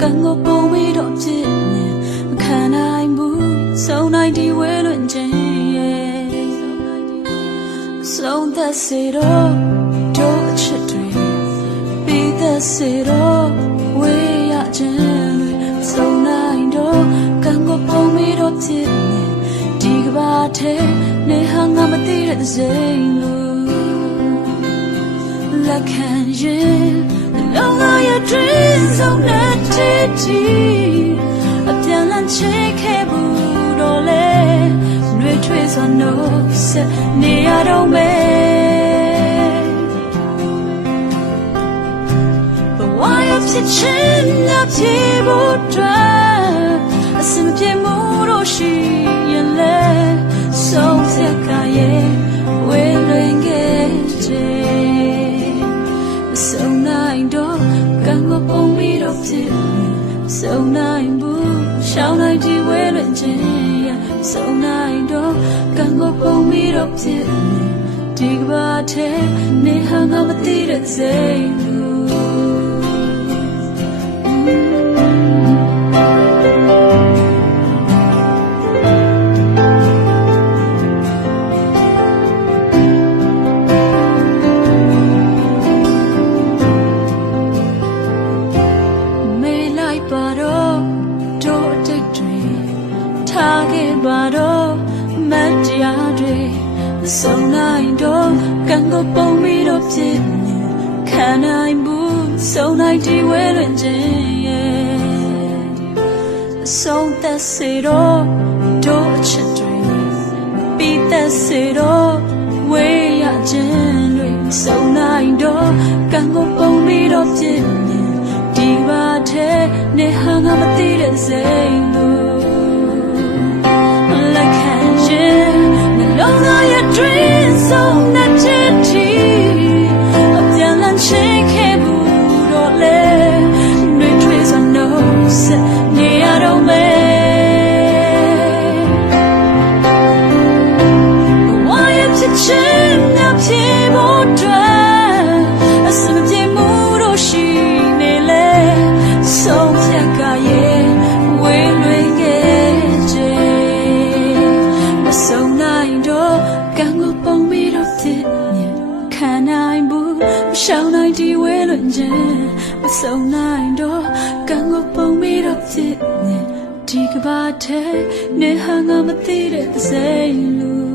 ကန်ကိုပုံပြီးတော့ဖြစ်နေခံနိုင်ဘူးဆုံးနိုင်ဒီဝဲလွင်ခြင်းရဲ့ဆုံးသက်စေတော့တို့အချစ်တွေပြီးသက်စေတော့ဝေးရခြင်းတွေဆုံးနိုင်တော့ကန်ကိုပုံပြီးတော့ဖြစ်နေဒီကဘာထဲနေဟာငါမသိတဲ့စိတ်လို့လက်ခံရင်long are your dreams on that day အပြန်လန်းချစ်ခဲ့ဘူးတော့လေနှွေးထွေးစွာနှုတ်ဆက်နေရတော့မယ်ဘဝရဲ့ဖြစ်ချင်းနဲ့ပြေဖို့အတွက်အစမပြေမှုတော့ရှိရင်လေဆုံးဖြတ်ကရဲ့ဝေးလွင်ခဲ့တဲ့ဆုံးနိုင်တော့ကန်ကိုပုံပြီးတော့ဖြစ်ဆုံးနိုင်ဘူးရှောင်းနိုင်ဒီဝဲလွင်ခြင်းရဆုံးနိုင်တော့ကန်ကိုပုံပြီးတော့ဖြစ်ဒီကဘာထဲနေဟာငါမသိတဲ့စိတ်ထားခဲ့ပါတော့မတရားတွေဆုံးနိုင်တော့ကန်ကိုပုံပြီးတော့ဖြစ်နေခံနိုင်ဘူးဆုံးနိုင်ဒီဝဲလွင်ခြင်းရဲ့ဆုံးသက်စေတော့တို့အချစ်တွေပြီးသက်စေတော့ဝေးရခြင်းတွေဆုံးနိုင်တော့ကန်ကိုပုံပြီးတော့ဖြစ်နေဒီပါထဲနေဟာငါမသိတဲ့စိတ်လို့long are your dreams on that day အပြန်လန်းချစ်ခဲ့ဘူးတော့လေနှွေးထွေးစွာနှုတ်ဆက်နေရတော့မယ်ဘဝရဲ့ဖြစ်ချင်းနဲ့ပြေဖို့အတွက်အစမပြေမှုတော့ရှိနေလေဆုံးဖြတ်ကရဲ့ဝေးလွင်ခဲ့ခြင်းမဆုံးနိုင်တော့ကန်ကိုပုံပြီးတော့ဖြစ်နေခံနိုင်ဘူးရှောင်းနိုင်ဒီဝဲလွင်ခြင်းမဆုံးနိုင်တော့ကန်ကိုပုံပြီးတော့ဖြစ်နေဒီကဘာထဲနေဟာငါမသိတဲ့စိတ်လို့